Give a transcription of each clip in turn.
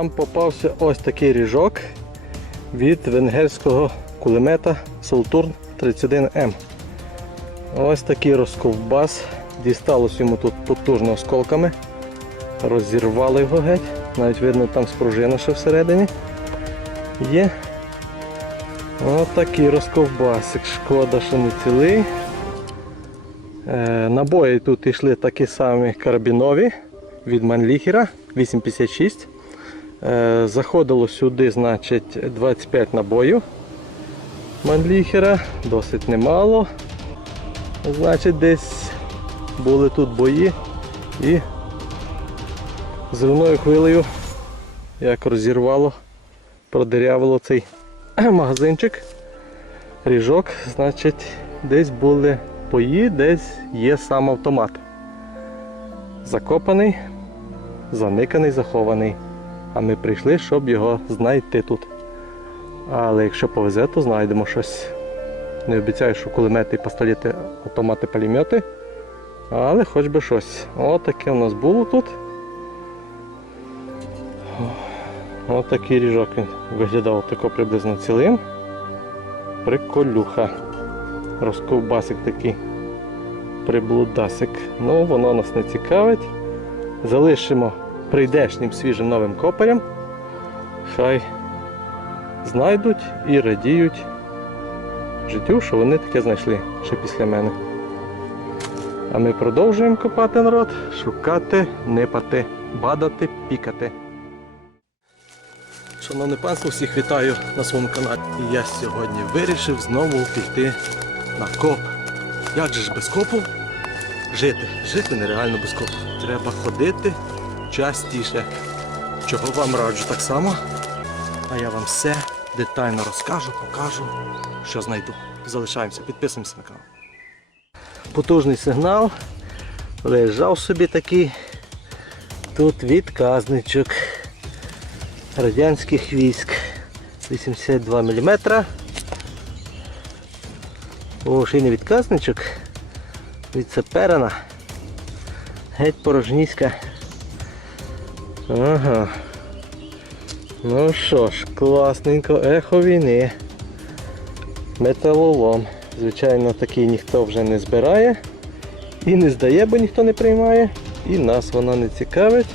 нам попався ось такий ріжок від венгерського кулемета Солтурн 31М. Ось такий розковбас. Дісталось йому тут потужно осколками. Розірвали його геть. Навіть видно там спружина ще всередині. Є. Ось такий розковбасик. Шкода, що не цілий. Е, набої тут йшли такі самі карабінові від Манліхера 856. Е, заходило сюди значить, 25 набоїв Манліхера, досить немало. Значить, десь були тут бої і зривною хвилею як розірвало, продирявило цей магазинчик, ріжок, значить, десь були бої, десь є сам автомат. Закопаний, заниканий, захований. А ми прийшли, щоб його знайти тут. Але якщо повезе, то знайдемо щось. Не обіцяю, що кулемети, пістолети, автомати, пулемети. Але хоч би щось. Отаке у нас було тут. Отакий ріжок він виглядав тако приблизно цілим. Приколюха. Розковбасик такий. Приблудасик. Ну, воно нас не цікавить. Залишимо прийдешнім свіжим новим копарям. Хай знайдуть і радіють життю, що вони таке знайшли ще після мене. А ми продовжуємо копати народ, шукати, нипати, бадати, пікати. Шановне панство, всіх вітаю на своєму каналі. І я сьогодні вирішив знову піти на коп. Як же ж без копу жити? Жити нереально без копу. Треба ходити частіше. Чого вам раджу так само. А я вам все детально розкажу, покажу, що знайду. Залишаємося, підписуємося на канал. Потужний сигнал. Лежав собі такий. Тут відказничок радянських військ. 82 мм. О, не відказничок. Від саперана. Геть порожніська. Ага. Ну що ж, класненько, ехо війни. Металолом. Звичайно, такий ніхто вже не збирає і не здає, бо ніхто не приймає. І нас воно не цікавить.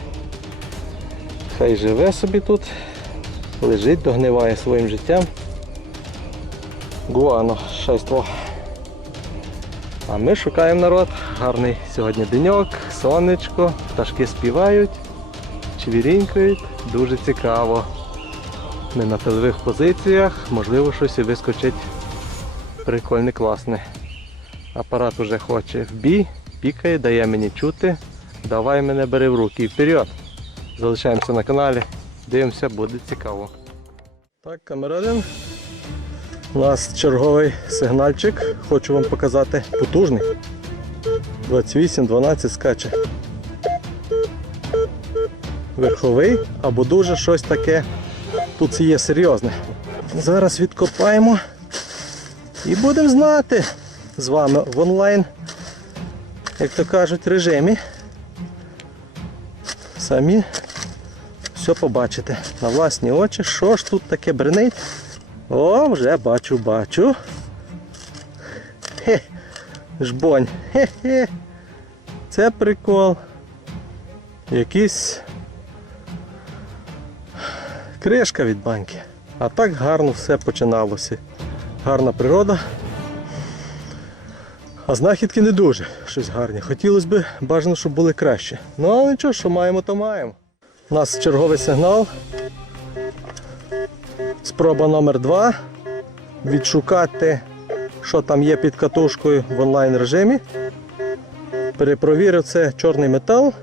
Хай живе собі тут, лежить, догниває своїм життям. Гуано, шайство. А ми шукаємо народ. Гарний сьогодні деньок, сонечко, пташки співають, чвірінькають, дуже цікаво. Ми на тилових позиціях, можливо щось і вискочить прикольне, класне. Апарат уже хоче в бій, пікає, дає мені чути. Давай мене бери в руки і вперед. Залишаємося на каналі, дивимося, буде цікаво. Так, камерадин. У нас черговий сигнальчик. Хочу вам показати потужний. 28-12 скаче. Верховий або дуже щось таке. Тут є серйозне. Зараз відкопаємо і будемо знати з вами в онлайн, як то кажуть, режимі. Самі все побачите на власні очі, що ж тут таке бренить. О, вже бачу, бачу. Хе, жбонь. Хе-хе. Це прикол. Якийсь кришка від банки. А так гарно все починалося. Гарна природа. А знахідки не дуже щось гарні. Хотілося б бажано, щоб були краще. Ну але нічого, що маємо, то маємо. У нас черговий сигнал. Спроба номер 2 Відшукати, що там є під катушкою в онлайн режимі. Перепровірив це чорний метал.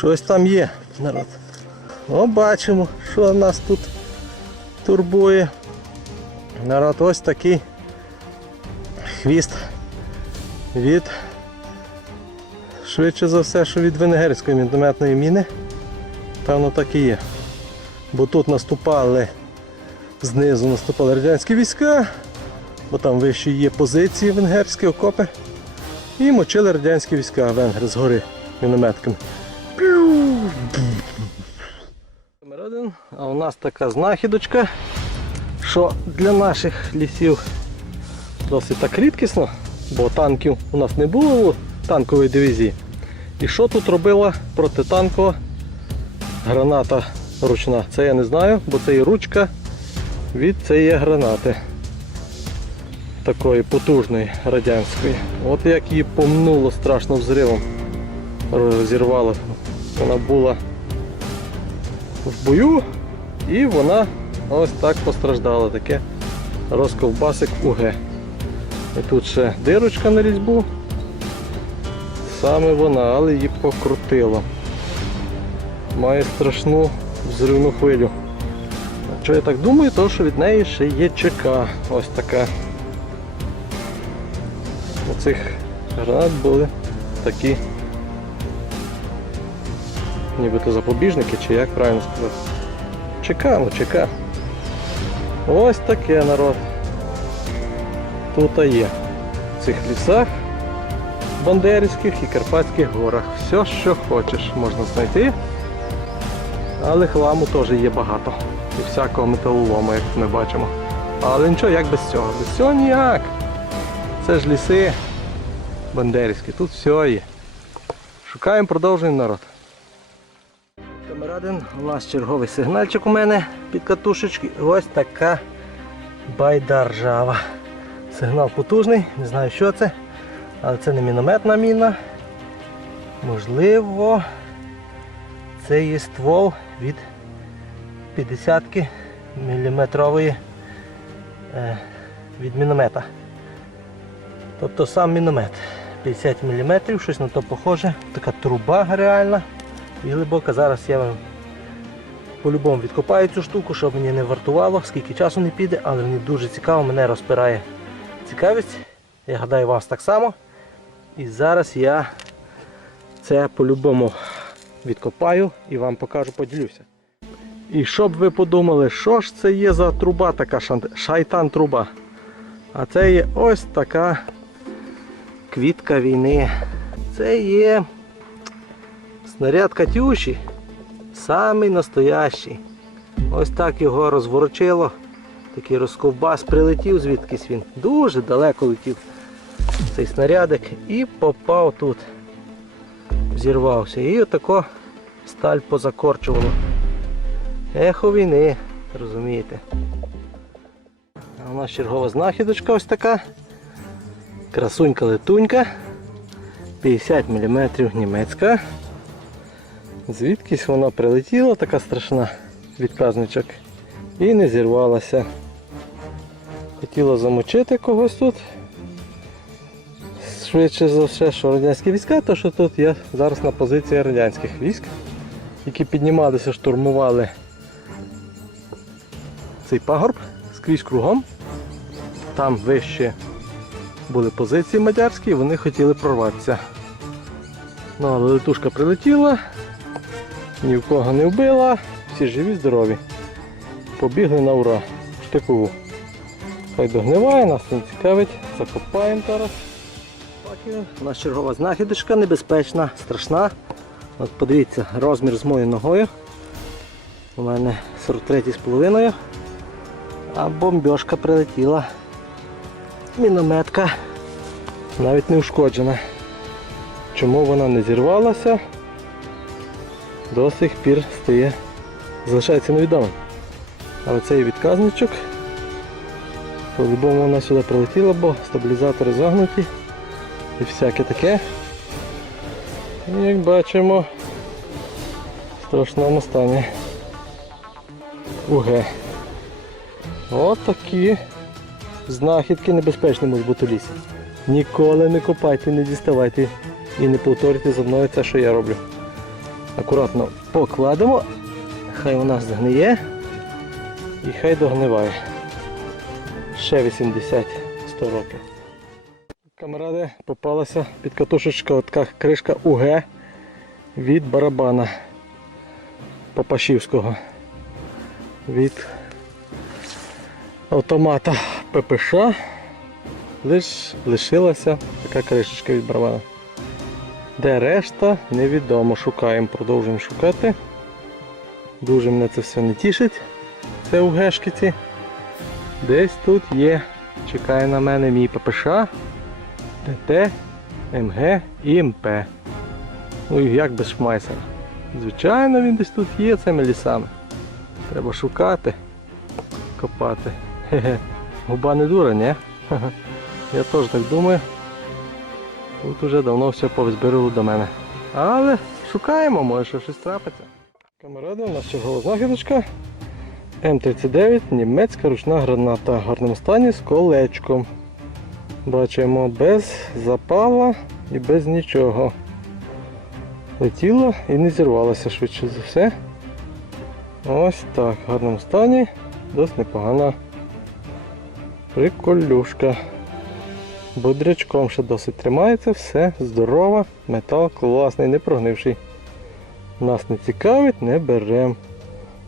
Щось там є, народ. О, бачимо, що нас тут турбує. Народ, ось такий хвіст від швидше за все, що від венгерської мінометної міни. Певно так і є. Бо тут наступали, знизу наступали радянські війська, бо там вище є позиції венгерські окопи. І мочили радянські війська венгри згори мінометками. А у нас така знахідочка, що для наших лісів досить так рідкісно, бо танків у нас не було у танкової дивізії. І що тут робила протитанкова граната ручна? Це я не знаю, бо це і ручка від цієї гранати. Такої потужної радянської. От як її помнуло страшно взривом. Розірвало. Вона була в бою і вона ось так постраждала. Таке розковбасик УГ. І тут ще дирочка на різьбу. Саме вона, але її покрутило. Має страшну взривну хвилю. Що я так думаю, то що від неї ще є ЧК. Ось така. У цих гранат були такі нібито запобіжники, чи як правильно сказати. Ну ЧК. Ось таке народ. Тут є. В цих лісах Бандерівських і Карпатських горах. Все, що хочеш, можна знайти. Але хламу теж є багато. І всякого металолому, як ми бачимо. Але нічого, як без цього. Без цього ніяк. Це ж ліси Бандерівські. Тут все є. Шукаємо, продовжуємо народ. Камерадин, у нас черговий сигнальчик у мене під катушечки. Ось така байда ржава. Сигнал потужний, не знаю що це, але це не мінометна міна. Можливо, це є ствол від 50 міліметрової е, від міномета. Тобто сам міномет 50 мм, щось на то похоже. Така труба реальна і глибока. Зараз я вам по-любому відкопаю цю штуку, щоб мені не вартувало, скільки часу не піде, але мені дуже цікаво, мене розпирає цікавість. Я гадаю вас так само. І зараз я це по-любому відкопаю і вам покажу, поділюся. І щоб ви подумали, що ж це є за труба така шайтан труба. А це є ось така квітка війни. Це є снаряд Катюші. Самий настоящий. Ось так його розворочило. Такий розковбас прилетів звідкись він. Дуже далеко летів цей снарядик і попав тут. Зірвався. І отако сталь позакорчувало. Ехо війни, розумієте. А у нас чергова знахідочка ось така. Красунька летунька. 50 мм німецька. Звідкись вона прилетіла, така страшна відказничок. І не зірвалася. Хотіла замочити когось тут. Швидше за все, що радянські війська, то що тут я зараз на позиції радянських військ, які піднімалися, штурмували цей пагорб скрізь кругом. Там вище були позиції мадярські, вони хотіли прорватися. Ну, але летушка прилетіла, ні в кого не вбила, всі живі, здорові. Побігли на ура. Штикову. Хай догниває, нас не цікавить. Закопаємо зараз. У нас чергова знахідочка, небезпечна, страшна. От подивіться, розмір з моєю ногою. У мене 43,5. А бомбьошка прилетіла. Мінометка навіть не ушкоджена. Чому вона не зірвалася? До сих пір стає, залишається невідомим. Але цей відказничок, по-любому вона сюди прилетіла, бо стабілізатори загнуті і всяке таке. І як бачимо, в страшному стані УГ. От такі знахідки небезпечні можуть бути лісі. Ніколи не копайте, не діставайте і не повторюйте за мною те, що я роблю. Акуратно покладемо, хай нас згниє і хай догниває. Ще 80-100 років. Камеради попалася під катушечка така кришка УГ від барабана Попашівського. Від автомата ППШ. Лиш лишилася така кришечка від барабана. Де решта, невідомо. Шукаємо, продовжуємо шукати. Дуже мене це все не тішить. Це у гешкіці. Десь тут є. Чекає на мене мій ППШ, ТТ, МГ і МП. Ну і як без шмайсера. Звичайно, він десь тут є цими лісами. Треба шукати, копати. Хе-хе. Губа не дура, ні? Я теж так думаю. Тут уже давно все повзбирало до мене. Але шукаємо, може що щось трапиться. Камеради, у нас чергова знахідочка. М39, німецька ручна граната в гарному стані з колечком. Бачимо без запала і без нічого. Летіло і не зірвалося швидше за все. Ось так, в гарному стані, досить непогана приколюшка. Бодрячком ще досить тримається, все здорово, метал класний, не прогнивший. Нас не цікавить, не беремо.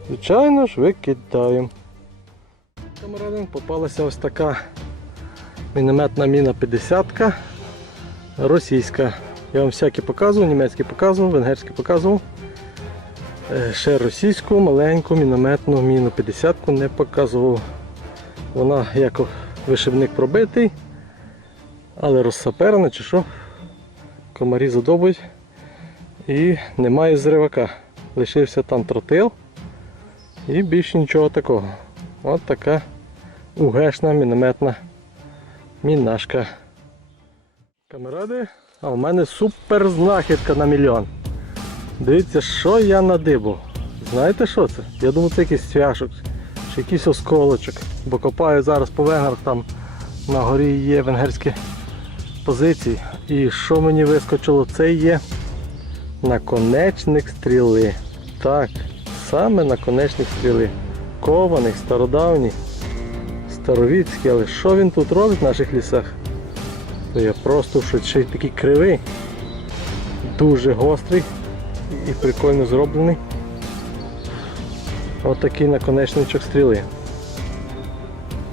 Звичайно ж, викидаємо. Камерадин попалася ось така мінометна міна 50-ка російська. Я вам всякі показував, німецькі показував, венгерські показував. Е, Ще російську маленьку мінометну міну 50-ку не показував. Вона як вишибник пробитий, але розсаперена чи що. Комарі задобуть і немає зривака. Лишився там тротил і більше нічого такого. От така угешна мінометна мінашка. Камеради, а у мене супер знахідка на мільйон. Дивіться, що я надибав. Знаєте що це? Я думаю, це якийсь цвяшок чи якийсь осколочок. Бо копаю зараз по венграх, там на горі є венгерські позиції. І що мені вискочило, це є наконечник стріли. Так, саме наконечник стріли. Кований, стародавній, старовіцький, але що він тут робить в наших лісах? То я просто й такий кривий, дуже гострий і прикольно зроблений. Ось такий наконечничок стріли.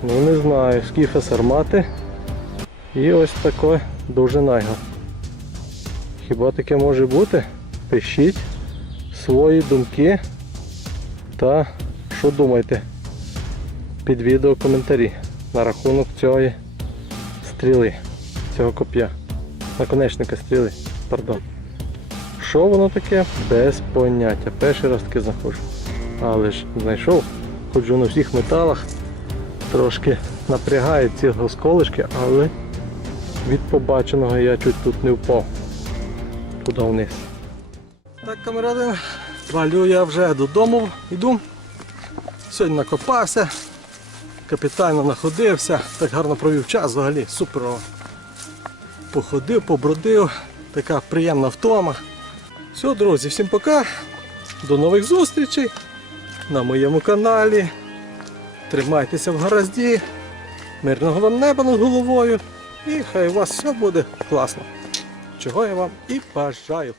Ну не знаю, скіфа сармати. І ось таке довжина його. Хіба таке може бути? Пишіть свої думки та що думаєте під відео коментарі на рахунок цієї стріли, цього коп'я. Наконечника стріли, пардон. Що воно таке? Без поняття. Перший раз таке знаходжу. Але ж знайшов, ходжу на всіх металах, трошки напрягає ці осколочки, але від побаченого я чуть тут не впав. Туди вниз. Так, камеради, валю я вже додому, йду. Сьогодні накопався, капітально находився, так гарно провів час взагалі, супер. Походив, побродив, така приємна втома. Все, друзі, всім пока. До нових зустрічей на моєму каналі. Тримайтеся в гаразді, мирного вам неба над головою і хай у вас все буде класно. Чого я вам і бажаю.